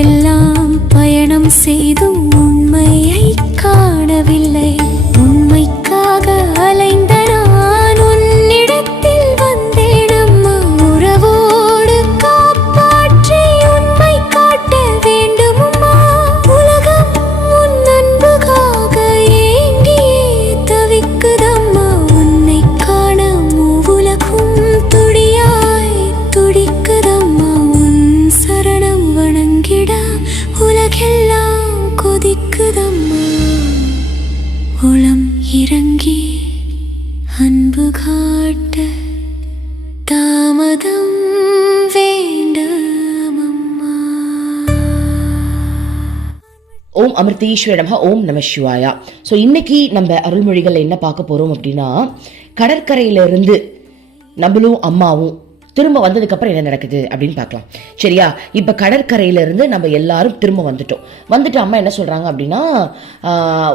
உலகெல்லாம் பயணம் செய்தும் உண்மையை காணவில்லை. உண்மைக்காக அலைந்த நான் உன்னிடத்தில் வந்தேன் அம்மா. உறவோடு காப்பாற்றி உண்மை காட்ட வேண்டும் அம்மா. உலகம் உன் அன்புக்காக ஏங்கியே தவிக்குதம்மா. உன்னை காண மூவுலகும் துடியாய் துடிக்குதம்மா. உன் சரணம் வணங்கிட உலகெல்லாம் கொதிக்குதம்மா. உளம் இறங்கி அன்பு காட்ட தாமதம் வேண்டாமம்மா. ஓம் அமிர்தீஸ்வர நமஹ. ஓம் நம சிவாயா. ஸோ இன்னைக்கு நம்ம அருள்மொழிகள் என்ன பார்க்க போறோம் அப்படின்னா, கடற்கரையிலிருந்து நம்மளும் அம்மாவும் திரும்ப வந்ததுக்கு அப்புறம் என்ன நடக்குது அப்படின்னு பார்க்கலாம். சரியா? இப்ப கடற்கரையில இருந்து நம்ம எல்லாரும் திரும்ப வந்துட்டு அம்மா என்ன சொல்றாங்க அப்படின்னா,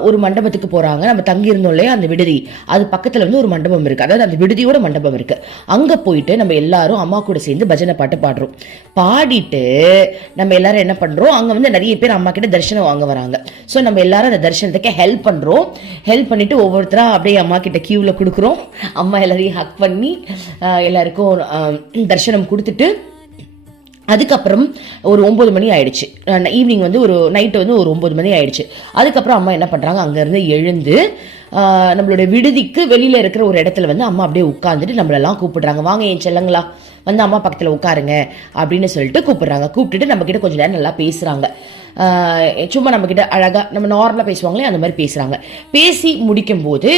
ஒரு மண்டபத்துக்கு போறாங்க. நம்ம தங்கி இருந்தோம் இல்லையா அந்த விடுதி, அது பக்கத்துல வந்து ஒரு மண்டபம் இருக்கு, அதாவது அந்த விடுதியோட மண்டபம் இருக்கு. அங்க போயிட்டு நம்ம எல்லாரும் அம்மா கூட சேர்ந்து பஜனை பாட்டு பாடுறோம். பாடிட்டு நம்ம எல்லாரும் என்ன பண்றோம், அங்க வந்து நிறைய பேர் அம்மா கிட்ட தரிசனம் வாங்க வராங்க. ஸோ நம்ம எல்லாரும் அந்த தரிசனத்துக்கு ஹெல்ப் பண்றோம். ஹெல்ப் பண்ணிட்டு ஒவ்வொருத்தரா அப்படியே அம்மா கிட்ட கியூல கொடுக்குறோம். அம்மா எல்லாரையும் ஹக் பண்ணி எல்லாருக்கும் தரிசனம் கொடுத்துட்டு அதுக்கப்புறம் ஒரு 9 மணி ஆயிடுச்சு. ஈவினிங் வந்து ஒரு நைட்டு வந்து ஒரு 9 மணி ஆயிடுச்சு. அதுக்கப்புறம் அம்மா என்ன பண்றாங்க, அங்கேருந்து எழுந்து நம்மளுடைய விடுதிக்கு வெளியில இருக்கிற ஒரு இடத்துல வந்து அம்மா அப்படியே உட்காந்துட்டு நம்மளெல்லாம் கூப்பிடுறாங்க. வாங்க என் செல்லங்களா, வந்து அம்மா பக்கத்தில் உட்காருங்க அப்படின்னு சொல்லிட்டு கூப்பிடுறாங்க. கூப்பிட்டுட்டு நம்ம கிட்ட கொஞ்சம் நேரம் நல்லா பேசுறாங்க. சும்மா நம்ம கிட்ட அழகா நம்ம நார்மலா பேசுவாங்களே அந்த மாதிரி பேசுறாங்க. பேசி முடிக்கும் போது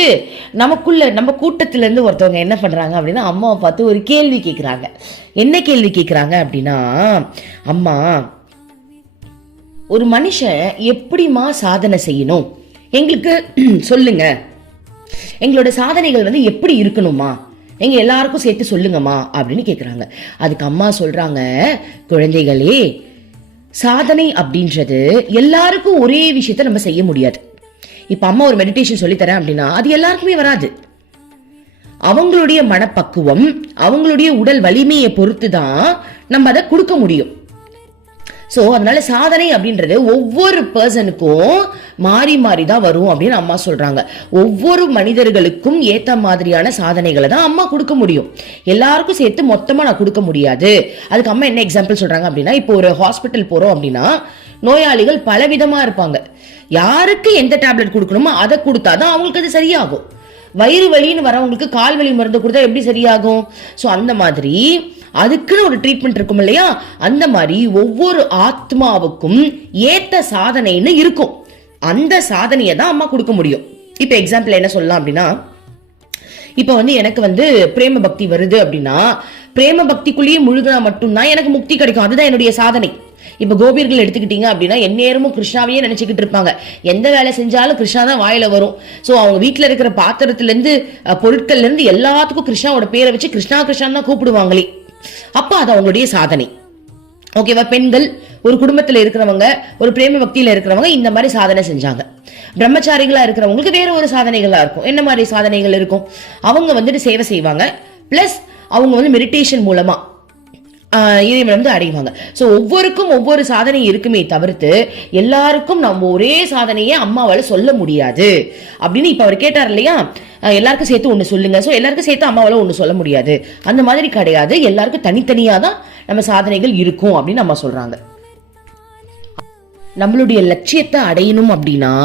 நம்ம கூட்டத்துல இருந்து ஒருத்தவங்க என்ன பண்றாங்க அப்படின்னா, அம்மாவை பார்த்து ஒரு கேள்வி கேட்கிறாங்க. என்ன கேள்வி கேட்கிறாங்க அப்படின்னா, அம்மா, ஒரு மனுஷன் எப்படிமா சாதனை செய்யணும் எங்களுக்கு சொல்லுங்க, எங்களோட சாதனைகள் வந்து எப்படி இருக்கணுமா, எங்க எல்லாருக்கும் சேர்த்து சொல்லுங்கம்மா அப்படின்னு கேக்குறாங்க. அதுக்கு அம்மா சொல்றாங்க, குழந்தைகளே, சாதனை அப்படின்றது எல்லாருக்கும் ஒரே விஷயத்த நம்ம செய்ய முடியாது. இப்ப அம்மா ஒரு மெடிடேஷன் சொல்லி தரேன் அப்படின்னா அது எல்லாருக்குமே வராது. அவங்களுடைய மனப்பக்குவம், அவங்களுடைய உடல் வலிமையை பொறுத்து தான் நம்ம அதை கொடுக்க முடியும். சோ அதனால சாதனை அப்படின்றது ஒவ்வொரு பர்சனுக்கும் மாறி மாறி தான் வரும் அப்படின்னு அம்மா சொல்றாங்க. ஒவ்வொரு மனிதர்களுக்கும் ஏத்த மாதிரியான சாதனைகளை தான் அம்மா கொடுக்க முடியும். எல்லாருக்கும் சேர்த்து மொத்தமா நான் கொடுக்க முடியாது. அதுக்கு அம்மா என்ன எக்ஸாம்பிள் சொல்றாங்க அப்படின்னா, இப்போ ஒரு ஹாஸ்பிட்டல் போறோம் அப்படின்னா நோயாளிகள் பலவிதமா இருப்பாங்க. யாருக்கு எந்த டேப்லெட் கொடுக்கணுமோ அதை கொடுத்தாதான் அவங்களுக்கு அது சரியாகும். வயிறு வலின்னு வரவங்களுக்கு கால் வலி மருந்து கொடுத்தா எப்படி சரியாகும்? சோ அந்த மாதிரி அதுக்குன்னு ஒரு ட்ரீட்மெண்ட் இருக்கும் இல்லையா, அந்த மாதிரி ஒவ்வொரு ஆத்மாவுக்கும் ஏத்த சாதனைன்னு இருக்கும். அந்த சாதனையை தான் அம்மா கொடுக்க முடியும். இப்ப எக்ஸாம்பிள் என்ன சொல்லலாம் அப்படின்னா, இப்ப வந்து எனக்கு வந்து பிரேம பக்தி வருது அப்படின்னா, பிரேம பக்திக்குள்ளேயே முழுகினா மட்டும்தான் எனக்கு முக்தி கிடைக்கும். அதுதான் என்னுடைய சாதனை. இப்ப கோபியர்கள் எடுத்துக்கிட்டீங்க அப்படின்னா எந்நேரமும் கிருஷ்ணாவையே நினைச்சுக்கிட்டு இருப்பாங்க. எந்த வேலை செஞ்சாலும் கிருஷ்ணா தான் வாயில வரும். சோ அவங்க வீட்டுல இருக்கிற பாத்திரத்துல இருந்து பொருட்கள்ல இருந்து எல்லாத்துக்கும் கிருஷ்ணாவோட பேரை வச்சு கிருஷ்ணா கிருஷ்ணா தான் கூப்பிடுவாங்களே. அப்ப அது அவங்களுடைய சாதனை. ஓகேவா? பெண்கள் ஒரு குடும்பத்துல இருக்கிறவங்க, ஒரு பிரேம பக்தியில இருக்கிறவங்க இந்த மாதிரி சாதனை செஞ்சாங்க. பிரம்மச்சாரிகளா இருக்கிறவங்களுக்கு வேற ஒரு சாதனைகளா இருக்கும். என்ன மாதிரி சாதனைகள் இருக்கும்? அவங்க வந்துட்டு சேவை செய்வாங்க, பிளஸ் அவங்க வந்து மெடிடேஷன் மூலமா இறைவனை வந்து அடைவாங்க. சோ ஒவ்வொருக்கும் ஒவ்வொரு சாதனை இருக்குமே தவிர்த்து எல்லாருக்கும் நம்ம ஒரே சாதனையே அம்மாவால சொல்ல முடியாது அப்படின்னு இப்ப அவர் கேட்டார் இல்லையா, எல்லாருக்கும் சேர்த்து ஒண்ணு சொல்லுங்க. சோ எல்லாருக்கும் சேர்த்து அம்மாவால ஒண்ணு சொல்ல முடியாது. அந்த மாதிரி கிடையாது, எல்லாருக்கும் தனித்தனியா தான் நம்ம சாதனைகள் இருக்கும் அப்படின்னு அம்மா சொல்றாங்க. நம்மளுடைய லட்சியத்தை அடையணும் அப்படின்னா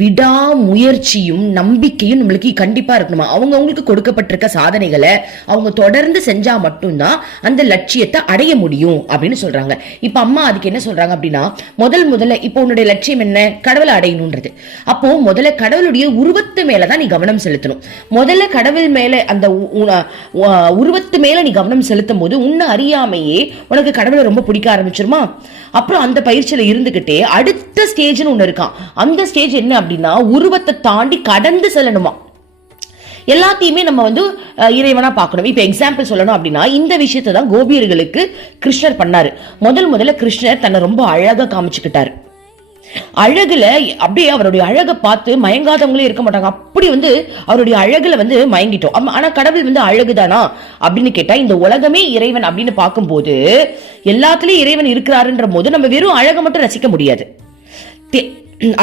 விடாமுயற்சியும் நம்பிக்கையும் நம்மளுக்கு கண்டிப்பா இருக்கணுமா. அவங்களுக்கு கொடுக்கப்பட்டிருக்க சாதனைகளை அவங்க தொடர்ந்து செஞ்சா மட்டும்தான் அந்த லட்சியத்தை அடைய முடியும் அப்படின்னு சொல்றாங்க. இப்ப அம்மா அதுக்கு என்ன சொல்றாங்க அப்படின்னா, முதல்ல இப்போ உன்னுடைய லட்சியம் என்ன, கடவுளை அடையணும்ன்றது. அப்போ முதல்ல கடவுளுடைய உருவத்து மேலதான் நீ கவனம் செலுத்தணும். முதல்ல கடவுள் மேல அந்த உருவத்து மேல நீ கவனம் செலுத்தும் போது உன்னை அறியாமையே உனக்கு கடவுளை ரொம்ப பிடிக்க ஆரம்பிச்சிருமா. அப்புறம் அந்த பயிற்சியில இருந்துகிட்டே அடுத்த ஸ்டேஜ்னு ஒண்ணு இருக்கான். அந்த ஸ்டேஜ் என்ன அப்படின்னா, உருவத்தை தாண்டி கடந்து செல்லணுமா. எல்லாத்தையுமே நம்ம வந்து இறைவனா பார்க்கணும். இப்ப எக்ஸாம்பிள் சொல்லணும் அப்படின்னா, இந்த விஷயத்தை தான் கோபியர்களுக்கு கிருஷ்ணர் பண்ணாரு. முதல்ல கிருஷ்ணர் தன்னை ரொம்ப அழகா காமிச்சுக்கிட்டாரு. அழகுல அப்படியே அவருடைய அழகை பார்த்து மயங்காதவங்களே இருக்க மாட்டாங்க. அப்படி வந்து அவருடைய அழகுல வந்து மயங்கிட்டோம். ஆனா கடவுள் வந்து அழகுதானா அப்படின்னு கேட்டா, இந்த உலகமே இறைவன் அப்படின்னு பார்க்கும்போது எல்லாத்துலயும் இறைவன் இருக்கிறாருன்ற போது நம்ம வெறும் அழகை மட்டும் ரசிக்க முடியாது.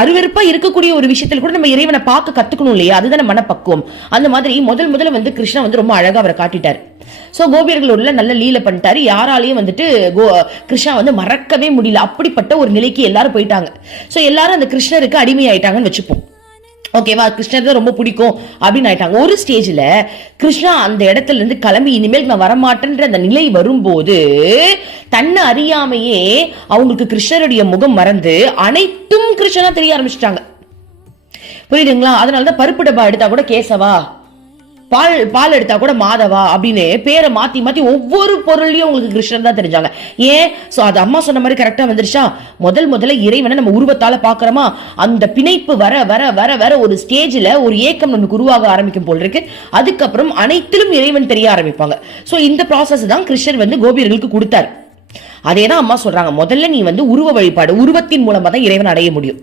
அருவருப்பா இருக்கக்கூடிய ஒரு விஷயத்துல கூட நம்ம இறைவனை பார்க்க கத்துக்கணும் இல்லையா? அதுதான் மனப்பக்குவம். அந்த மாதிரி முதல்ல வந்து கிருஷ்ணா வந்து ரொம்ப அழகா அவரை காட்டிட்டாரு. சோ கோபியர்களோட நல்ல லீல பண்ணிட்டாரு. யாராலையும் வந்துட்டு கிருஷ்ணா வந்து மறக்கவே முடியல. அப்படிப்பட்ட ஒரு நிலைக்கு எல்லாரும் போயிட்டாங்க. சோ எல்லாரும் அந்த கிருஷ்ணருக்கு அடிமையாயிட்டாங்கன்னு வச்சுப்போம். ஓகேவா? கிருஷ்ணர் தான் ரொம்ப பிடிக்கும் அப்படின்னு ஆயிட்டாங்க. ஒரு ஸ்டேஜ்ல கிருஷ்ணா அந்த இடத்துல இருந்து கிளம்பி இனிமேல் நான் வரமாட்டேன்ற அந்த நிலை வரும்போது தன்னை அறியாமையே அவங்களுக்கு கிருஷ்ணருடைய முகம் மறந்து அனைத்தும் கிருஷ்ணனா தெரிய ஆரம்பிச்சிட்டாங்க. புரியுதுங்களா? அதனாலதான் பருப்பு டப்பா எடுத்தா கூட கேசவா, பால் எடுத்தா கூட மாதவா அப்படின்னு பேரை மாத்தி மாத்தி ஒவ்வொரு பொருளையும் உங்களுக்கு கிருஷ்ணன் தான் தெரிஞ்சாங்க. ஏன்? சோ அது அம்மா சொன்ன மாதிரி கரெக்டா வந்துருச்சா? முதல்ல இறைவனை நம்ம உருவத்தால பாக்குறோமா, அந்த பிணைப்பு வர வர வர வர ஒரு ஸ்டேஜ்ல ஒரு ஏக்கம் நமக்கு உருவாக ஆரம்பிக்கும் போல் இருக்கு. அதுக்கப்புறம் அனைத்திலும் இறைவன் தெரிய ஆரம்பிப்பாங்க. சோ இந்த ப்ராசஸ் தான் கிருஷ்ணர் வந்து கோபியர்களுக்கு கொடுத்தாரு. அதேதான் அம்மா சொல்றாங்க, முதல்ல நீ வந்து உருவ வழிபாடு, உருவத்தின் மூலமா தான் இறைவன் அடைய முடியும்.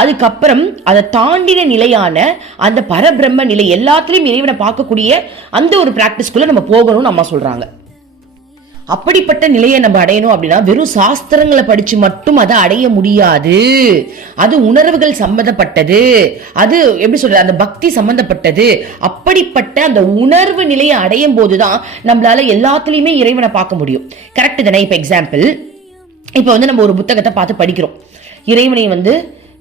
அதுக்கப்புறம் அதை தாண்டின நிலையான அந்த பரபிரம்ம நிலை, எல்லாத்திலையும் இறைவனை பார்க்கக்கூடிய அந்த ஒரு பிராக்டிஸ்குள்ள நம்ம போகணும்னு அம்மா சொல்றாங்க. அப்படிப்பட்ட நிலையை நம்ம அடையணும் அப்படின்னா வெறும் சாஸ்திரங்களை படிச்சு மட்டும் அதை அடைய முடியாது. அது உணர்வுகள் சம்பந்தப்பட்டது, அது எப்படி சொல்றது, அந்த பக்தி சம்பந்தப்பட்டது. அப்படிப்பட்ட அந்த உணர்வு நிலையை அடையும் போதுதான் நம்மளால எல்லாத்துலயுமே இறைவனை பார்க்க முடியும். கரெக்ட் தானே? இப்ப எக்ஸாம்பிள், இப்ப வந்து நம்ம ஒரு புத்தகத்தை பார்த்து படிக்கிறோம். இறைவனை வந்து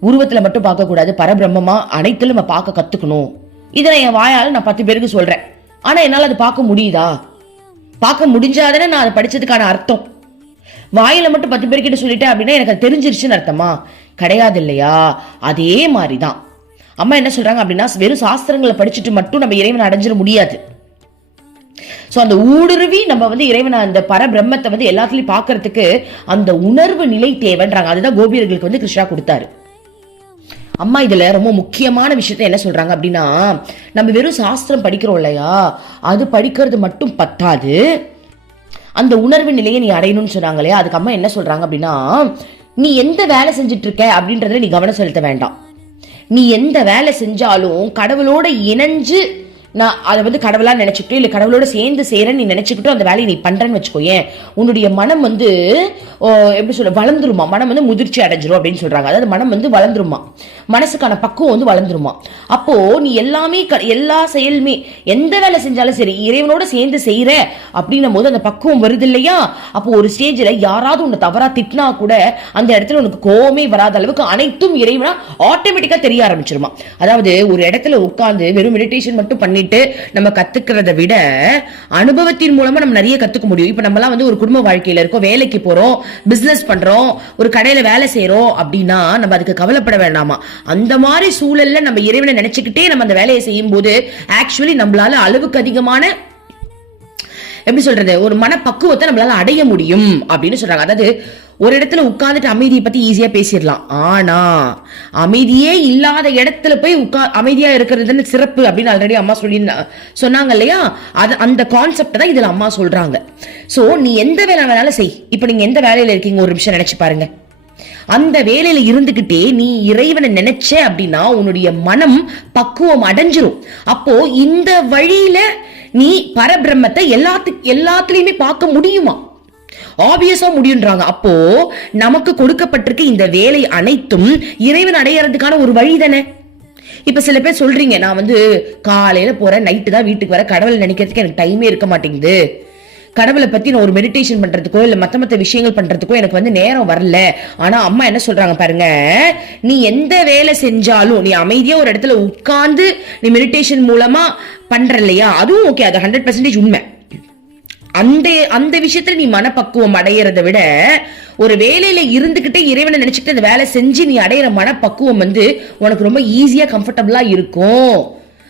உருவத்துல மட்டும் பார்க்க கூடாது, பரபிரம்மமா அனைத்திலும் நம்ம பார்க்க கத்துக்கணும். இதை என் வாயால நான் 10 பேருக்கு சொல்றேன். ஆனா என்னால அது பார்க்க முடியுதா? பார்க்க முடிஞ்சாதானே நான் அதை படிச்சதுக்கான அர்த்தம். வாயில மட்டும் 10 பேர்கிட்ட சொல்லிட்டேன் அப்படின்னா எனக்கு அது தெரிஞ்சிருச்சுன்னு அர்த்தமா? கிடையாது இல்லையா? அதே மாதிரிதான் அம்மா என்ன சொல்றாங்க அப்படின்னா, வெறும் சாஸ்திரங்களை படிச்சுட்டு மட்டும் நம்ம இறைவனை அடைஞ்சிட முடியாது. சோ அந்த ஊடுருவி நம்ம வந்து இறைவனை, அந்த பரபிரம்மத்தை வந்து எல்லாத்துலயும் பாக்குறதுக்கு அந்த உணர்வு நிலை தேவைன்றாங்க. அதுதான் கோபியர்களுக்கு வந்து கிருஷ்ணா கொடுத்தாரு. அம்மா இதுல ரொம்ப முக்கியமான விஷயத்த என்ன சொல்றாங்க அப்படின்னா, நம்ம வெறும் சாஸ்திரம் படிக்கிறோம் இல்லையா, அது படிக்கிறது மட்டும் பத்தாது, அந்த உணர்வு நிலையை நீ அடையணும்னு சொன்னாங்க இல்லையா. அதுக்கு அம்மா என்ன சொல்றாங்க அப்படின்னா, நீ எந்த வேலை செஞ்சுட்டு இருக்க அப்படின்றதுல நீ கவனம் செலுத்த வேண்டாம். நீ எந்த வேலை செஞ்சாலும் கடவுளோட இணைஞ்சு, நான் அதை வந்து கடவுளா நினைச்சுக்கிட்டோ இல்ல கடவுளோட சேர்ந்து செய்யறேன்னு நீ நினைச்சுக்கிட்டோ அந்த வேலையை நீ பண்றேன்னு வச்சுக்கோயேன், உன்னுடைய மனம் வந்து எப்படி சொல்ற, வளர்ந்துருமா, மனம் வந்து முதிர்ச்சி அடைஞ்சிரும் அப்படின்னு சொல்றாங்க. அதாவது மனம் வந்து வளர்ந்துருமா, மனசுக்கான பக்குவம் வந்து வளர்ந்துருமா. அப்போ நீ எல்லாமே எல்லா செயலுமே எந்த வேலை செஞ்சாலும் சரி இறைவனோட சேர்ந்து செய்யற அப்படின்னும் போது அந்த பக்குவம் வருது இல்லையா. அப்போ ஒரு ஸ்டேஜ்ல யாராவது உன்னை தவறா திட்டினா கூட அந்த இடத்துல உனக்கு கோவமே வராத அளவுக்கு அனைத்தும் இறைவனா ஆட்டோமேட்டிக்கா தெரிய ஆரம்பிச்சிருமா. அதாவது ஒரு இடத்துல உட்கார்ந்து வெறும் மெடிடேஷன் மட்டும் பண்ணி நம்ம கத்துக்கிறத விட அனுபவத்தின் மூலமா நம்ம நிறைய கத்துக்க முடியும். இப்ப நம்ம எல்லாம் வந்து ஒரு குடும்ப வாழ்க்கையில இருக்கோம், வேலைக்கு போறோம், பிசினஸ் பண்றோம், ஒரு கடையில வேலை செய்யறோம் அப்படின்னா நம்ம அதுக்கு கவலைப்பட வேண்டாமா. அந்த மாதிரி சூழல்ல நம்ம இறைவனை நினைச்சுக்கிட்டே நம்ம அந்த வேலையை செய்யும் போது ஆக்சுவலி நம்மளால அளவுக்கு அதிகமான எப்படி சொல்றது, ஒரு மனப்பக்குவத்தை நம்மளால அடைய முடியும் அப்படின்னு சொல்றாங்க. அதாவது ஒரு இடத்துல உட்கார்ந்துட்டு அமைதியை பத்தி ஈஸியா பேசிடலாம், ஆனா அமைதியே இல்லாத இடத்துல போய் அமைதியா இருக்கிறது சிறப்பு அப்படின்னு ஆல்ரெடி அம்மா சொன்னாங்க இல்லையா. அந்த கான்செப்ட் தான் இதுல அம்மா சொல்றாங்க. சோ நீ எந்த வேலை வேணாலும் செய். இப்ப நீங்க எந்த வேலையில இருக்கீங்க ஒரு நிமிஷம் நினைச்சு பாருங்க. அந்த வேலையில இருந்துகிட்டே நீ இறைவனை நினைச்ச அப்படின்னா உன்னுடைய மனம் பக்குவம் அடைஞ்சிரும். அப்போ இந்த வழியில நீ பரபிரம்மத்தை எல்லாத்துலயுமே பார்க்க முடியுமா? ஆபியஸா முடியுன்றாங்க. அப்போ நமக்கு கொடுக்கப்பட்டிருக்க இந்த வேலை அனைத்தும் இறைவன் அடையறதுக்கான ஒரு வழி தானே. இப்ப சில பேர் சொல்றீங்க, நான் வந்து காலையில போறேன், நைட்டு தான் வீட்டுக்கு வர, கடவுள் நினைக்கிறதுக்கு எனக்கு டைமே இருக்க மாட்டேங்குது, கடவுளை பத்தி நான் ஒரு மெடிடேஷன் பண்றதுக்கோ இல்ல மத்த விஷயங்கள் பண்றதுக்கோ எனக்கு வந்து நேரம் வரல. ஆனா அம்மா என்ன சொல்றாங்க பாருங்க, நீ எந்த வேலை செஞ்சாலும் நீ அமைதியா ஒரு இடத்துல உட்கார்ந்து நீ மெடிடேஷன் மூலமா பண்ற இல்லையா, அதுவும் ஓகே, அது 100% உண்மை. அந்த விஷயத்துல நீ மனப்பக்குவம் அடையறதை விட ஒரு வேலையில இருந்துகிட்டே இறைவனை நினைச்சுக்கிட்டு அந்த வேலை செஞ்சு நீ அடையிற மனப்பக்குவம் வந்து உனக்கு ரொம்ப ஈஸியா கம்ஃபர்டபுளா இருக்கும்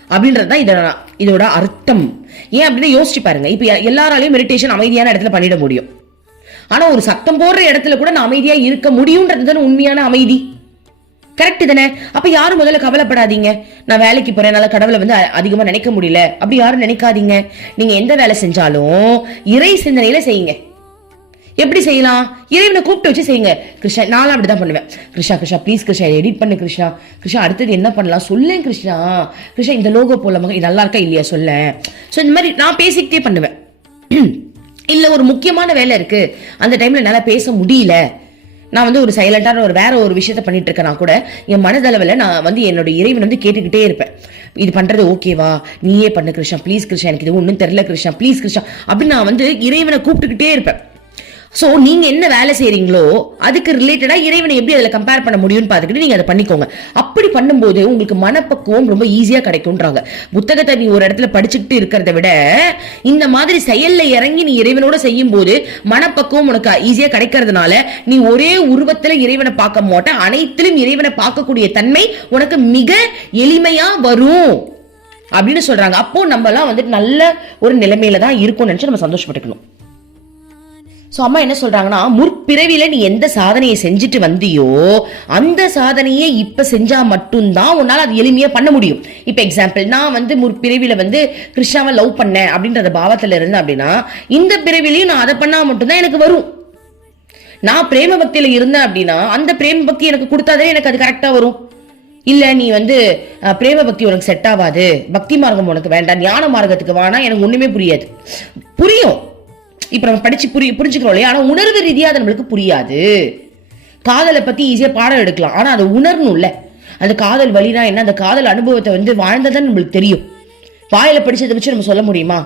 அப்படின்றதுதான் இதோட அர்த்தம். ஏன் அப்படின்னு யோசிச்சு பாருங்க. இப்ப எல்லாராலையும் மெடிடேஷன் அமைதியான இடத்துல பண்ணிட முடியும். ஆனா ஒரு சத்தம் போடுற இடத்துல கூட நான் அமைதியா இருக்க முடியும்ன்றது உண்மையான அமைதி. கரெக்ட் தானே? அப்ப யாரும் முதல்ல கவலைப்படாதீங்க, நான் வேலைக்கு போறேன், என்னால கடவுளை வந்து அதிகமா நினைக்க முடியல அப்படி யாரும் நினைக்காதீங்க. நீங்க எந்த வேலை செஞ்சாலும் இறை சிந்தனையில செய்யுங்க. எப்படி செய்யலாம்? இறைவனை கூப்பிட்டு வச்சு செய்யுங்க. கிருஷ்ணா, நானும் அப்படிதான் பண்ணுவேன். கிருஷ்ணா கிருஷ்ணா ப்ளீஸ் கிருஷ்ணா எடிட் பண்ணு கிருஷ்ணா. கிருஷ்ணா அடுத்தது என்ன பண்ணலாம் சொல்லேன் கிருஷ்ணா. கிருஷ்ணா இந்த லோகோ போடலாமா, இது நல்லா இருக்கா இல்லையா சொல்ல. ஸோ இந்த மாதிரி நான் பேசிக்கிட்டே பண்ணுவேன். இல்ல ஒரு முக்கியமான வேலை இருக்கு, அந்த டைம்ல என்னால பேச முடியல, நான் வந்து ஒரு சைலண்டான ஒரு வேற ஒரு விஷயத்த பண்ணிட்டு இருக்கேன்னா கூட என் மனதளவில் நான் வந்து என்னோட இறைவன் வந்து கேட்டுக்கிட்டே இருப்பேன். இது பண்றது ஓகேவா, நீயே பண்ணு கிருஷ்ணா ப்ளீஸ் கிருஷ்ணா, எனக்கு இது ஒன்றும் தெரியல கிருஷ்ணா ப்ளீஸ் கிருஷ்ணா அப்படின்னு நான் வந்து இறைவனை கூப்பிட்டுக்கிட்டே இருப்பேன். சோ நீங்க என்ன வேலை செய்றீங்களோ அதுக்கு ரிலேட்டடா இறைவனை எப்படி அதுல கம்பேர் பண்ண முடியும்னு பாத்துக்கிட்டு நீங்க அதை பண்ணிக்கோங்க. அப்படி பண்ணும்போது உங்களுக்கு மனப்பக்குவம் ரொம்ப ஈஸியா கிடைக்கும்ன்றாங்க. புத்தகத்தை நீ ஒரு இடத்துல படிச்சுக்கிட்டு இருக்கிறத விட இந்த மாதிரி செயல்ல இறங்கி நீ இறைவனோட செய்யும் போது மனப்பக்குவம் உனக்கு ஈஸியா கிடைக்கிறதுனால நீ ஒரே உருவத்துல இறைவனை பார்க்க மாட்ட, அனைத்திலும் இறைவனை பார்க்கக்கூடிய தன்மை உனக்கு மிக எளிமையா வரும் அப்படின்னு சொல்றாங்க. அப்போ நம்ம எல்லாம் வந்துட்டு நல்ல ஒரு நிலைமையில தான் இருக்கும்னு நினைச்சு நம்ம சந்தோஷப்பட்டுக்கணும். சோ அம்மா என்ன சொல்றாங்கன்னா, முற்பிறவில நீ எந்த சாதனையை செஞ்சுட்டு வந்தியோ அந்த சாதனையை இப்ப செஞ்சா மட்டும்தான் உன்னால அது எளிமையா பண்ண முடியும். இப்ப எக்ஸாம்பிள், நான் வந்து முற்பிறவில வந்து கிருஷ்ணாவை லவ் பண்ணேன் அப்படின்ற பாவத்துல இருந்தேன் அப்படின்னா இந்த பிறவிலையும் நான் அதை பண்ணா மட்டும்தான் எனக்கு வரும். நான் பிரேம பக்தியில இருந்தேன் அப்படின்னா அந்த பிரேம பக்தி எனக்கு கொடுத்தாதே எனக்கு அது கரெக்டா வரும். இல்ல நீ வந்து பிரேம பக்தி உனக்கு செட் ஆகாது, பக்தி மார்க்கம் உனக்கு வேண்டாம், ஞான மார்க்கத்துக்கு வேணா, எனக்கு ஒண்ணுமே புரியாது. புரியும், இப்ப நம்ம படிச்சு புரிஞ்சுக்கிறோம் இல்லையா, ஆனா உணர்வு ரீதியா அது நம்மளுக்கு புரியாது. காதலை பத்தி ஈஸியா பாடம் எடுக்கலாம், ஆனா அதை உணரணும்ல. அந்த காதல் வழினா என்ன, அந்த காதல் அனுபவத்தை வந்து வாழ்ந்ததான் நம்மளுக்கு தெரியும். வாயில படிச்சதை வச்சு நம்ம சொல்ல முடியுமா?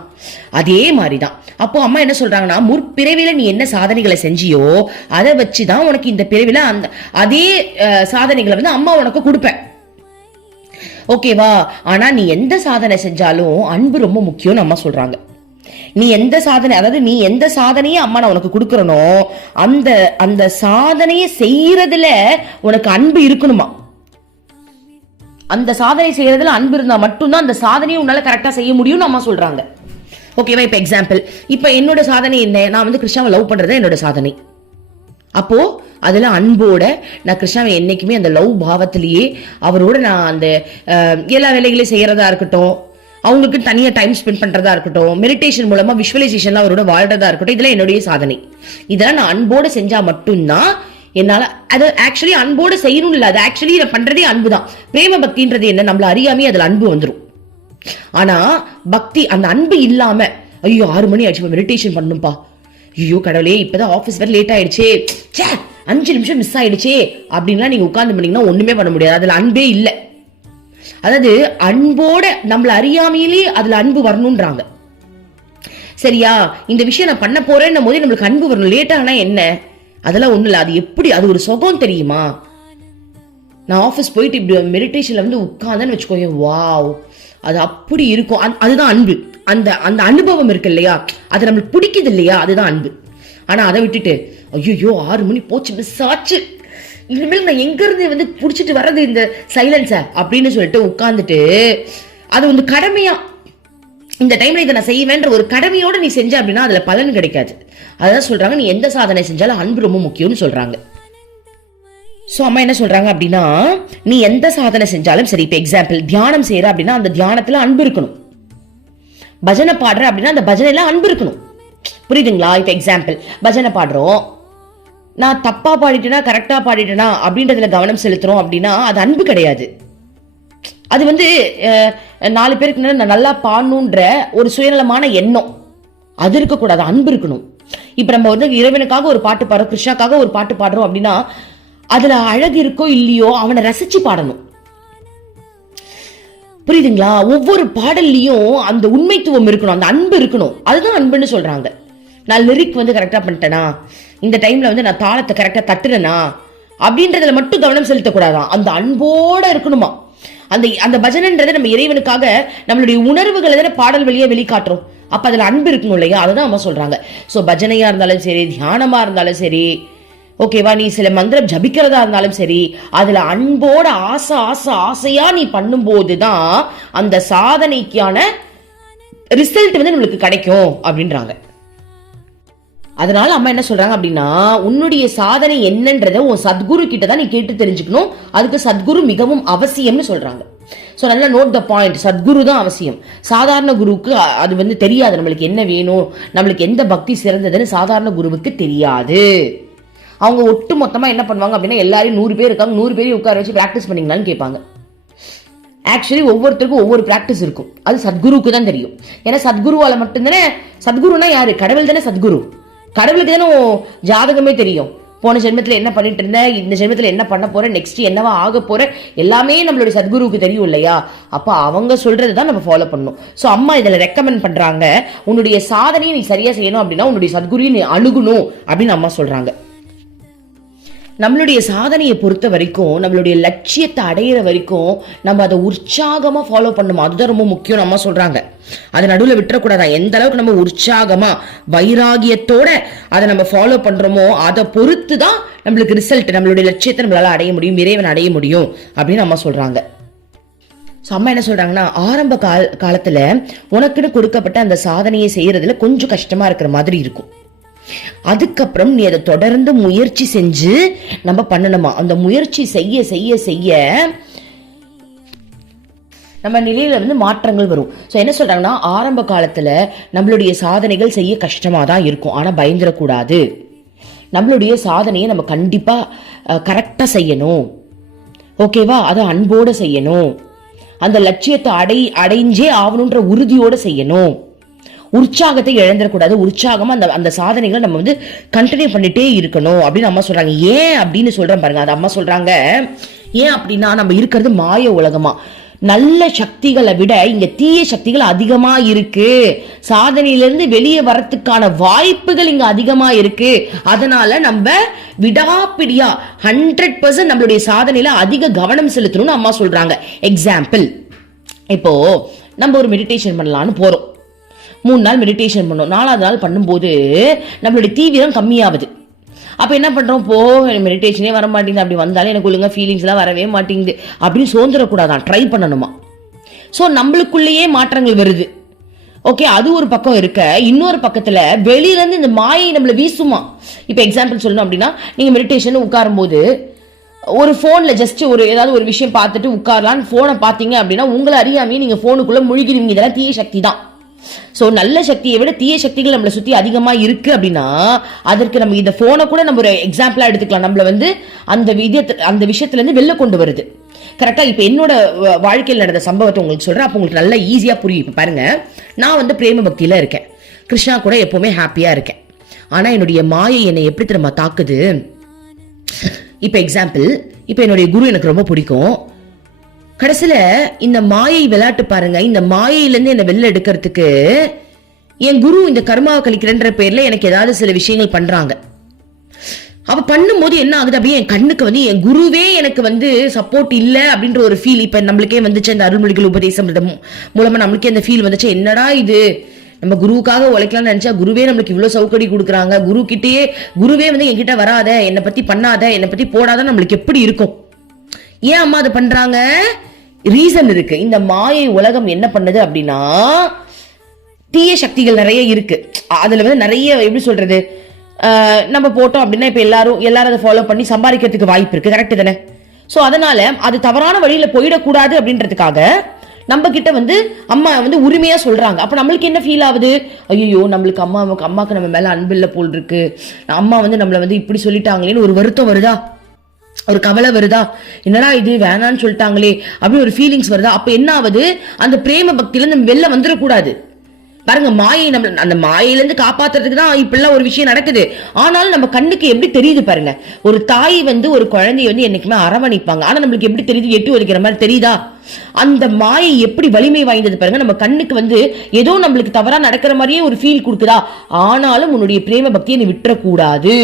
அதே மாதிரிதான். அப்போ அம்மா என்ன சொல்றாங்கன்னா, முற்பிறவில நீ என்ன சாதனைகளை செஞ்சியோ அதை வச்சுதான் உனக்கு இந்த பிறவில அந்த அதே சாதனைகளை வந்து அம்மா உனக்கு கொடுப்பேன். ஓகேவா? ஆனா நீ எந்த சாதனை செஞ்சாலும் அன்பு ரொம்ப முக்கியம்னு அம்மா சொல்றாங்க. நீ எந்த சாதனை, அதாவது நீ எந்த சாதனையை அம்மா நான் உனக்கு கொடுக்கறனோ அந்த அந்த சாதனையை செய்யறதுல உனக்கு அன்பு இருக்கணுமா. அந்த சாதனை செய்யறதுல அன்பு இருந்தா மட்டும்தான் அந்த சாதனையை உன்னால கரெக்டா செய்ய முடியும்னு அம்மா சொல்றாங்க. ஓகேவா? இப்ப எக்ஸாம்பிள், இப்ப என்னோட சாதனை என்ன, நான் வந்து கிருஷ்ணாவை லவ் பண்றது என்னோட சாதனை. அப்போ அதுல அன்போட நான் கிருஷ்ணாவை என்னைக்குமே அந்த லவ் பாவத்திலேயே அவரோட நான் அந்த எல்லா வேலைகளையும் செய்யறதா இருக்கட்டும், அவங்களுக்கு தனியா டைம் ஸ்பெண்ட் பண்றதா இருக்கட்டும், மெடிடேஷன் மூலமா விஷுவலைசேஷன் அவரோட வாழ்றதா இருக்கட்டும், இதெல்லாம் என்னுடைய சாதனை. இதெல்லாம் நான் அன்போட செஞ்சா மட்டும்தான் என்னால. அது ஆக்சுவலி அன்போட செய்யணும் இல்ல, அது ஆக்சுவலி நான் பண்றதே அன்புதான். பிரேம பக்தின்றது என்ன, நம்மள அறியாமே அதுல அன்பு வந்துடும். ஆனா பக்தி, அந்த அன்பு இல்லாம ஐயோ 6 மணி ஆயிடுச்சு மெடிடேஷன் பண்ணும்பா, ஐயோ கடவுளே இப்பதான் ஆபீஸ் வர லேட் ஆயிடுச்சு, 5 நிமிஷம் மிஸ் ஆயிடுச்சே அப்படின்லாம் நீங்க உட்கார்ந்து பண்ணீங்கன்னா ஒண்ணுமே பண்ண முடியாது. அதுல அன்பே இல்லை. அதாவது அன்போட நம்மள அறியாமையிலே அதுல அன்பு வரணும்ன்றாங்க. சரியா? இந்த விஷயம் நான் பண்ண போறேன்னும் போது நம்மளுக்கு அன்பு வரணும். லேட்டா ஆனா என்ன, அதெல்லாம் ஒண்ணு இல்ல. அது எப்படி, அது ஒரு சுகம் தெரியுமா? நான் ஆபீஸ் போயிட்டு இப்படி மெடிடேஷன்ல வந்து உட்கார்ந்தேன்னு வச்சுக்கோங்க, வாவ் அது அப்படி இருக்கும். அதுதான் அன்பு. அந்த அந்த அனுபவம் இருக்கு இல்லையா, அது நம்மளுக்கு பிடிக்குது இல்லையா, அதுதான் அன்பு. ஆனா அதை விட்டுட்டு ஐயோ 6 மணி போச்சு மிஸ் ஆச்சு, இனிமேல் நான் எங்க இருந்து வந்து புடிச்சிட்டு வர்றது இந்த சைலன்ஸ அப்படின்னு சொல்லிட்டு உட்கார்ந்துட்டு அது வந்து கடமையா இந்த டைம்ல இதை நான் செய்வேன்ற ஒரு கடமையோட நீ செஞ்ச அப்படின்னா அதுல பலன் கிடைக்காது. அதான் சொல்றாங்க, நீ எந்த சாதனை செஞ்சாலும் அன்பு ரொம்ப முக்கியம்னு சொல்றாங்க. சோ அம்மா என்ன சொல்றாங்க அப்படின்னா, நீ எந்த சாதனை செஞ்சாலும் சரி, இப்ப எக்ஸாம்பிள் தியானம் செய்யற அப்படின்னா அந்த தியானத்துல அன்பு இருக்கணும். பஜனை பாடுற அப்படின்னா அந்த பஜனையில அன்பு இருக்கணும். புரியுதுங்களா? இப்ப எக்ஸாம்பிள் பஜனை பாடுறோம், நான் தப்பா பாடிட்டேனா கரெக்டா பாடிட்டேனா அப்படின்றதுல கவனம் செலுத்துறோம் அப்படின்னா அது அன்பு கிடையாது. அது வந்து 4 பேருக்கு நான் நல்லா பாடணுன்ற ஒரு சுயநலமான எண்ணம், அது இருக்கக்கூடாது. அன்பு இருக்கணும். இப்ப நம்ம வந்து இறைவனுக்காக ஒரு பாட்டு பாடுறோம், கிருஷ்ணாக்காக ஒரு பாட்டு பாடுறோம் அப்படின்னா அதுல அழகு இருக்கோ இல்லையோ அவனை ரசிச்சு பாடணும். புரியுதுங்களா? ஒவ்வொரு பாடல்லையும் அந்த உண்மைத்துவம் இருக்கணும், அந்த அன்பு இருக்கணும். அதுதான் அன்புன்னு சொல்றாங்க. நான் லிரிக் வந்து கரெக்டா பண்ணிட்டேனா, இந்த டைம்ல வந்து நான் தாளத்தை கரெக்டா தட்டுறேனா அப்படின்றதுல மட்டும் கவனம் செலுத்தக்கூடாதான், அந்த அன்போட இருக்கணுமா. அந்த அந்த பஜனைன்றது நம்ம இறைவனுக்காக நம்மளுடைய உணர்வுகளை தானே பாடல் வழியா வெளிக்காட்டுறோம். அப்ப அதுல அன்பு இருக்கணும் இல்லையா, அதுதான் அம்மா சொல்றாங்க. சோ பஜனையா இருந்தாலும் சரி, தியானமா இருந்தாலும் சரி, ஓகேவா, நீ சில மந்திரம் ஜபிக்கிறதா இருந்தாலும் சரி, அதுல அன்போட ஆசை ஆசை ஆசையா நீ பண்ணும் போதுதான் அந்த சாதனைக்கான ரிசல்ட் வந்து நம்மளுக்கு கிடைக்கும் அப்படின்றாங்க. அதனால அம்மா என்ன சொல்றாங்க அப்படின்னா, உன்னுடைய சாதனை என்னன்றத உன் சத்குரு கிட்ட தான் நீ கேட்டு தெரிஞ்சுக்கணும். அதுக்கு சத்குரு மிகவும் அவசியம்னு சொல்றாங்க. ஸோ நல்லா நோட் த பாயிண்ட். சத்குரு தான் அவசியம். சாதாரண குருவுக்கு அது வந்து தெரியாது, நம்மளுக்கு என்ன வேணும், நம்மளுக்கு எந்த பக்தி சிறந்ததுன்னு சாதாரண குருவுக்கு தெரியாது. அவங்க ஒட்டு மொத்தமா என்ன பண்ணுவாங்க அப்படின்னா, எல்லாரையும் 100 பேர் இருக்காங்க, 100 பேரையும் உட்கார வச்சு பிராக்டிஸ் பண்ணீங்களான்னு கேட்பாங்க. ஆக்சுவலி ஒவ்வொருத்தருக்கும் ஒவ்வொரு பிராக்டிஸ் இருக்கும். அது சத்குருவுக்கு தான் தெரியும். ஏன்னா சத்குருவால மட்டும்தானே, சத்குருனா யாரு? கடவுள் தானே சத்குரு. கடவுளுக்கு தானே ஜாதகமே தெரியும். போன ஜென்மத்தில் என்ன பண்ணிட்டு இருந்த, இந்த ஜென்மத்தில் என்ன பண்ண போற, நெக்ஸ்ட் என்னவா ஆக போற, எல்லாமே நம்மளுடைய சத்குருவுக்கு தெரியும் இல்லையா? அப்ப அவங்க சொல்றது தான் நம்ம ஃபாலோ பண்ணணும். ஸோ அம்மா இதில் ரெக்கமெண்ட் பண்றாங்க, உன்னுடைய சாதனையை நீ சரியா செய்யணும் அப்படின்னா உன்னுடைய சத்குருவை நீ அணுகணும் அப்படின்னு அம்மா சொல்றாங்க. நம்மளுடைய சாதனையை பொறுத்த வரைக்கும், நம்மளுடைய லட்சியத்தை அடையிற வரைக்கும் நம்ம அதை உற்சாகமா ஃபாலோ பண்ணணும். அதுதான் ரொம்ப முக்கியம் அம்மா சொல்றாங்க. அதை நடுவில் விட்டுறக்கூடாதா. எந்த அளவுக்கு நம்ம உற்சாகமா வைராகியத்தோட அதை நம்ம ஃபாலோ பண்றோமோ அதை பொறுத்து தான் நம்மளுக்கு ரிசல்ட், நம்மளுடைய லட்சியத்தை நம்மளால அடைய முடியும், இறைவன் அடைய முடியும் அப்படின்னு அம்மா சொல்றாங்க. அம்மா என்ன சொல்றாங்கன்னா, ஆரம்ப காலத்துல உனக்குன்னு கொடுக்கப்பட்ட அந்த சாதனையை செய்யறதுல கொஞ்சம் கஷ்டமா இருக்கிற மாதிரி இருக்கும். அதுக்கப்புறம் நீ அதை தொடர்ந்து முயற்சி செஞ்சு நம்ம பண்ணணுமா. அந்த முயற்சி செய்ய செய்ய செய்ய நம்ம நிலையில இருந்து மாற்றங்கள் வரும். ஸோ என்ன சொல்றாங்கன்னா, ஆரம்ப காலத்துல நம்மளுடைய சாதனைகள் செய்ய கஷ்டமா தான் இருக்கும். ஆனா பயந்துடக்கூடாது. நம்மளுடைய சாதனையை நம்ம கண்டிப்பா கரெக்டா செய்யணும். ஓகேவா? அதை அன்போட செய்யணும். அந்த லட்சியத்தை அடைஞ்சே ஆகணுன்ற உறுதியோட செய்யணும். உற்சாகத்தை இழந்துடக்கூடாது. உற்சாகமா அந்த சாதனைகளை நம்ம வந்து கண்டினியூ பண்ணிட்டே இருக்கணும் அப்படின்னு அம்மா சொல்றாங்க. ஏன் அப்படின்னு சொல்றேன் பாருங்க. அது அம்மா சொல்றாங்க, ஏன் அப்படின்னா நம்ம இருக்கிறது மாய உலகமா. நல்ல சக்திகளை விட இங்க தீய சக்திகள் அதிகமா இருக்கு. சாதனையிலிருந்து வெளியே வரத்துக்கான வாய்ப்புகள் இங்க அதிகமா இருக்கு. அதனால நம்ம விடாப்பிடியா 100% நம்மளுடைய சாதனையில அதிக கவனம் செலுத்தணும்னு அம்மா சொல்றாங்க. எக்ஸாம்பிள், இப்போ நம்ம ஒரு மெடிடேஷன் பண்ணலான்னு போறோம். 3 நாள் மெடிடேஷன் பண்ணோம். 4வது நாள் பண்ணும்போது நம்மளுடைய தீவிரம் கம்மியாகுது. அப்ப என்ன பண்றோம், மெடிடேஷனே வர மாட்டேங்குது, அப்படி வந்தாலும் எனக்கு ஒழுங்கா ஃபீலிங்ஸ் எல்லாம் வரவே மாட்டேங்குது அப்படின்னு சோர்ந்துடக்கூடாதான், ட்ரை பண்ணணுமா. ஸோ நம்மளுக்குள்ளேயே மாற்றங்கள் வருது. ஓகே, அது ஒரு பக்கம் இருக்க, இன்னொரு பக்கத்துல வெளியில இருந்து இந்த மாயை நம்மள வீசுமா. இப்ப எக்ஸாம்பிள் சொல்லணும் அப்படின்னா, நீங்க மெடிடேஷன் உட்காரும் போது ஒரு போன்ல ஜஸ்ட் ஏதாவது ஒரு விஷயம் பார்த்துட்டு உட்காரலான்னு போனை பார்த்தீங்க அப்படின்னா உங்களை அறியாமையே நீங்க போனுக்குள்ள முழுகிடுவீங்க. இதெல்லாம் தீய சக்தி தான். சோ நல்ல சக்தியை விட தீய சக்திகள் நம்மளை சுத்தி அதிகமா இருக்கு அப்படின்னா, அதற்கு நம்ம இந்த போனை கூட நம்ம ஒரு எக்ஸாம்பிளா எடுத்துக்கலாம். நம்மள வந்து அந்த விஷயத்துல இருந்து வெளில கொண்டு வருது. கரெக்டா? இப்ப என்னோட வாழ்க்கையில் நடந்த சம்பவத்தை உங்களுக்கு சொல்றேன். அப்ப உங்களுக்கு நல்லா ஈஸியா புரியும். இப்ப பாருங்க, நான் வந்து பிரேம பக்தியில இருக்கேன், கிருஷ்ணா கூட எப்பவுமே ஹாப்பியா இருக்கேன். ஆனா என்னுடைய மாயை என்னை எப்படி திரும்ப தாக்குது. இப்ப எக்ஸாம்பிள், இப்ப என்னுடைய குரு எனக்கு ரொம்ப பிடிக்கும். கடைசியில இந்த மாயை விளையாட்டு பாருங்க, இந்த மாயையிலிருந்து என்ன வெளில எடுக்கிறதுக்கு என் குரு இந்த கர்மாவை கழிக்கிறன்ற பேர்ல எனக்கு ஏதாவது சில விஷயங்கள் பண்றாங்க. அப்ப பண்ணும்போது என்ன ஆகுது, அப்படியே என் கண்ணுக்கு வந்து என் குருவே எனக்கு வந்து சப்போர்ட் இல்ல அப்படின்ற ஒரு ஃபீல் இப்ப நம்மளுக்கே வந்துச்சு. இந்த அருள்மொழிகள் உபதேசம் மூலமா நம்மளுக்கே அந்த ஃபீல் வந்துச்சு. என்னடா இது, நம்ம குருவுக்காக உழைக்கலாம்னு நினைச்சா குருவே நம்மளுக்கு இவ்வளவு சௌகரி கொடுக்குறாங்க. குருவே வந்து என்கிட்ட வராத, என்னை பத்தி பண்ணாத, என்னை பத்தி போடாத, நம்மளுக்கு எப்படி இருக்கும்? ஏன் அம்மா அதை பண்றாங்க? ரீசன் இருக்கு. இந்த மாயை உலகம் என்ன பண்ணுது அப்படின்னா, தீய சக்திகள் நிறைய இருக்கு. அதுல வந்து நிறைய எப்படி சொல்றது, நம்ம போட்டோம் அப்படின்னா இப்ப எல்லாரும் அதை ஃபாலோ பண்ணி சம்பாதிக்கிறதுக்கு வாய்ப்பு இருக்கு. கரெக்ட் தானே? சோ அதனால அது தவறான வழியில போயிடக்கூடாது அப்படின்றதுக்காக நம்ம கிட்ட வந்து அம்மா வந்து உரிமையா சொல்றாங்க. அப்ப நம்மளுக்கு என்ன ஃபீல் ஆகுது, ஐயோ நம்மளுக்கு அம்மாக்கு நம்ம மேல அன்பில்ல போல் இருக்கு, அம்மா வந்து நம்மள வந்து இப்படி சொல்லிட்டாங்களேன்னு ஒரு வருத்தம் வருதா, ஒரு கவலை வருதா, என்னடா இது வேணான்னு சொல்லிட்டாங்களே அப்படின்னு ஒரு ஃபீலிங்ஸ் வருதா. அப்ப என்ன ஆகுது, அந்த பிரேம பக்தியில நம்ம வெளில வந்துடக்கூடாது. பாருங்க, மாயை நம்ம அந்த மாயிலிருந்து காப்பாத்துறதுக்கு தான் இப்பெல்லாம் ஒரு விஷயம் நடக்குது. ஆனாலும் நம்ம கண்ணுக்கு எப்படி தெரியுது பாருங்க. ஒரு தாய் வந்து ஒரு குழந்தைய வந்து என்னைக்குமே அரவணைப்பாங்க. ஆனா நம்மளுக்கு எப்படி தெரியுது, எட்டி ஒதுக்கிற மாதிரி தெரியுதா? அந்த மாயை எப்படி வலிமை வாய்ந்தது பாருங்க. நம்ம கண்ணுக்கு வந்து ஏதோ நம்மளுக்கு தவறா நடக்கிற மாதிரியே ஒரு ஃபீல் கொடுக்குதா. ஆனாலும் உன்னுடைய பிரேம பக்தியை நீ விட்டுறக்கூடாது.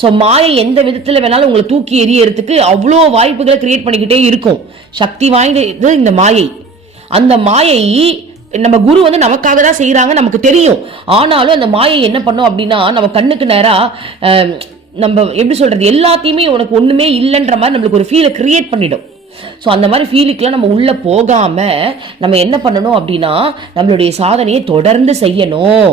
சோ மாயை எந்த விதத்துல வேணாலும் உங்களை தூக்கி எறியறதுக்கு அவ்வளோ வாய்ப்புகளை கிரியேட் பண்ணிக்கிட்டே இருக்கும். சக்தி வாய்ந்தது இந்த மாயை. அந்த மாயை நம்ம குரு வந்து நமக்காக தான் செய்யறாங்க, நமக்கு தெரியும். ஆனாலும் அந்த மாயை என்ன பண்ணும் அப்படின்னா, நம்ம கண்ணுக்கு நேரா நம்ம எப்படி சொல்றது, எல்லாத்தையுமே உனக்கு ஒண்ணுமே இல்லைன்ற மாதிரி நம்மளுக்கு ஒரு ஃபீலை கிரியேட் பண்ணிடும். ஸோ அந்த மாதிரி ஃபீலுக்குலாம் நம்ம உள்ள போகாம நம்ம என்ன பண்ணணும் அப்படின்னா, நம்மளுடைய சாதனையை தொடர்ந்து செய்யணும்.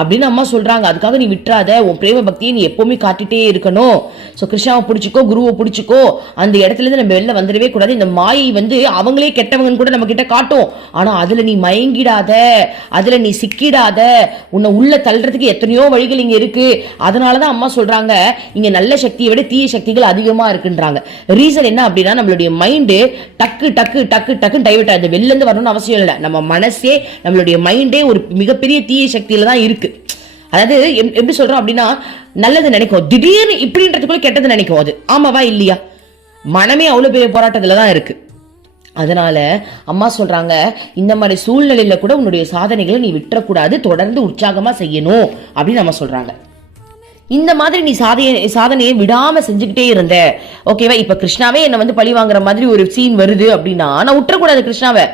அப்படின்னு அம்மா சொல்றாங்க. அதுக்காக நீ விட்டுறாத, உன் பிரேம பக்தியை நீ எப்பவுமே காட்டிட்டே இருக்கணும். ஸோ கிருஷ்ணாவை பிடிச்சிக்கோ, குருவை பிடிச்சிக்கோ, அந்த இடத்துல இருந்து நம்ம வெளில வந்துடவே கூடாது. இந்த மாயை வந்து அவங்களே கெட்டவங்கன்னு கூட நம்ம கிட்ட காட்டும், ஆனா அதுல நீ மயங்கிடாத, அதுல நீ சிக்கிடாத, உன்னை உள்ள தள்ளுறதுக்கு எத்தனையோ வழிகள் இங்க இருக்கு. அதனாலதான் அம்மா சொல்றாங்க இங்க நல்ல சக்தியை விட தீய சக்திகள் அதிகமா இருக்குன்றாங்க. ரீசன் என்ன அப்படின்னா, நம்மளுடைய மைண்டு டக்கு டக்கு டக்கு டக்குன்னு டைவர்ட் ஆகுது. வெளில இருந்து வரணும்னு அவசியம் இல்லை, நம்ம மனசே நம்மளுடைய மைண்டே ஒரு மிகப்பெரிய தீய சக்தியில தான் இருக்கு. அதாவது எப்படி சொல்றோம் அப்படின்னா, நல்லது நினைக்கும், திடீர்னு இப்படின்றதுக்குள்ள கெட்டது நினைக்கும். அது ஆமாவா இல்லையா? மனமே அவ்வளவு பெரிய போராட்டத்துல தான் இருக்கு. அதனால அம்மா சொல்றாங்க, இந்த மாதிரி சூழ்நிலையில கூட உன்னுடைய சாதனைகளை நீ விட்டுறக்கூடாது, தொடர்ந்து உற்சாகமா செய்யணும் அப்படின்னு அம்மா சொல்றாங்க. இந்த மாதிரி நீ சாதனையை விடாம செஞ்சுக்கிட்டே இருந்த, ஓகேவா? இப்ப கிருஷ்ணாவே என்ன வந்து பழி வாங்குற மாதிரி ஒரு சீன் வருது அப்படின்னா, நான் விட்டுறக்கூடாது கிருஷ்ணாவை.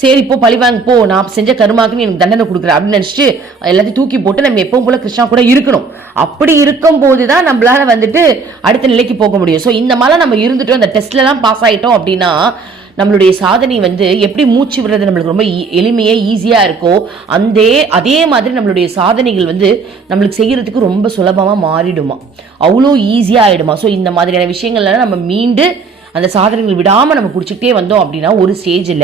சரி இப்போ பழி வாங்க போ, நான் செஞ்ச கருமாக்குன்னு எனக்கு தண்டனை கொடுக்குறேன் அப்படின்னு நினைச்சிட்டு எல்லாத்தையும் தூக்கி போட்டு நம்ம எப்பவும் போல கிருஷ்ணா கூட இருக்கணும். அப்படி இருக்கும் போதுதான் நம்மளால வந்துட்டு அடுத்த நிலைக்கு போக முடியும். ஸோ இந்த மாதிரி நம்ம இருந்துட்டோம், அந்த டெஸ்ட்ல எல்லாம் பாஸ் ஆயிட்டோம் அப்படின்னா நம்மளுடைய சாதனை வந்து எப்படி மூச்சு விடுறது நம்மளுக்கு ரொம்ப எளிமையா ஈஸியா இருக்கோ, அதே மாதிரி நம்மளுடைய சாதனைகள் வந்து நம்மளுக்கு செய்யறதுக்கு ரொம்ப சுலபமா மாறிடுமா, அவ்வளோ ஈஸியா ஆயிடுமா. ஸோ இந்த மாதிரியான விஷயங்கள்லாம் நம்ம மீண்டு அந்த சாதனைகள் விடாம நம்ம பிடிச்சிக்கிட்டே வந்தோம் அப்படின்னா ஒரு ஸ்டேஜில்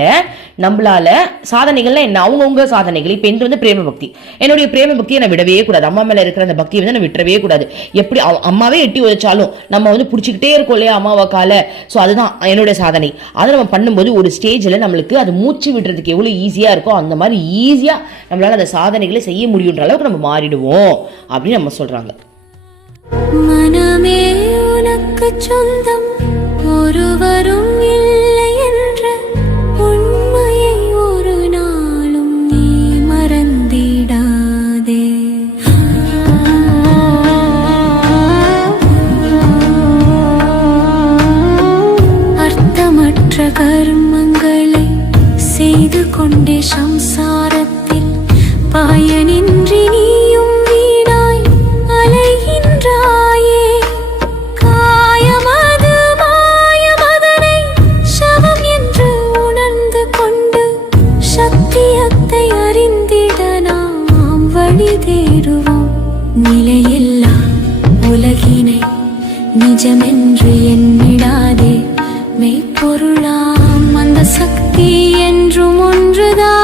நம்மளால சாதனைகள்லாம் என்ன, அவங்கவுங்க சாதனைகள். இப்போ என்று வந்து பிரேம பக்தி, என்னுடைய பிரேம பக்தியை நான் விடவே கூடாது, அம்மா மேல இருக்கிற அந்த பக்தியை வந்து நான் விட்டுறவே கூடாது. எப்படி அம்மாவே எட்டி உதைச்சாலும் நம்ம வந்து பிடிச்சிக்கிட்டே இருக்கோம் இல்லையா அம்மாவை கால. ஸோ அதுதான் என்னுடைய சாதனை. அதை நம்ம பண்ணும்போது ஒரு ஸ்டேஜில் நம்மளுக்கு அது மூச்சு விடுறதுக்கு எவ்வளோ ஈஸியாக இருக்கோ அந்த மாதிரி ஈஸியாக நம்மளால அந்த சாதனைகளை செய்ய முடியுன்ற அளவுக்கு நம்ம மாறிடுவோம் அப்படின்னு நம்ம சொல்றாங்க. மனமே உனக்கு சொந்தம், ஒருவரும் இல்லை என்ற உண்மையை ஒரு நாளும் நீ மறந்திடாதே. அர்த்தமற்ற கர்மங்களை செய்து கொண்டே சம்சாரத்தில் பயனின்றி நீயும் வீணாய் அலைகின்றாயே. காயமது மாயமதனை சவம் என்று உணர்ந்து கொண்டு சத்தியத்தை அறிந்திட நாம் வழி தேடுவோம். நிலையில்லா உலகினை நிஜமென்று எண்ணிடாதே, மெய்ப்பொருளாம் அந்த சக்தி என்றும் ஒன்றுதான்.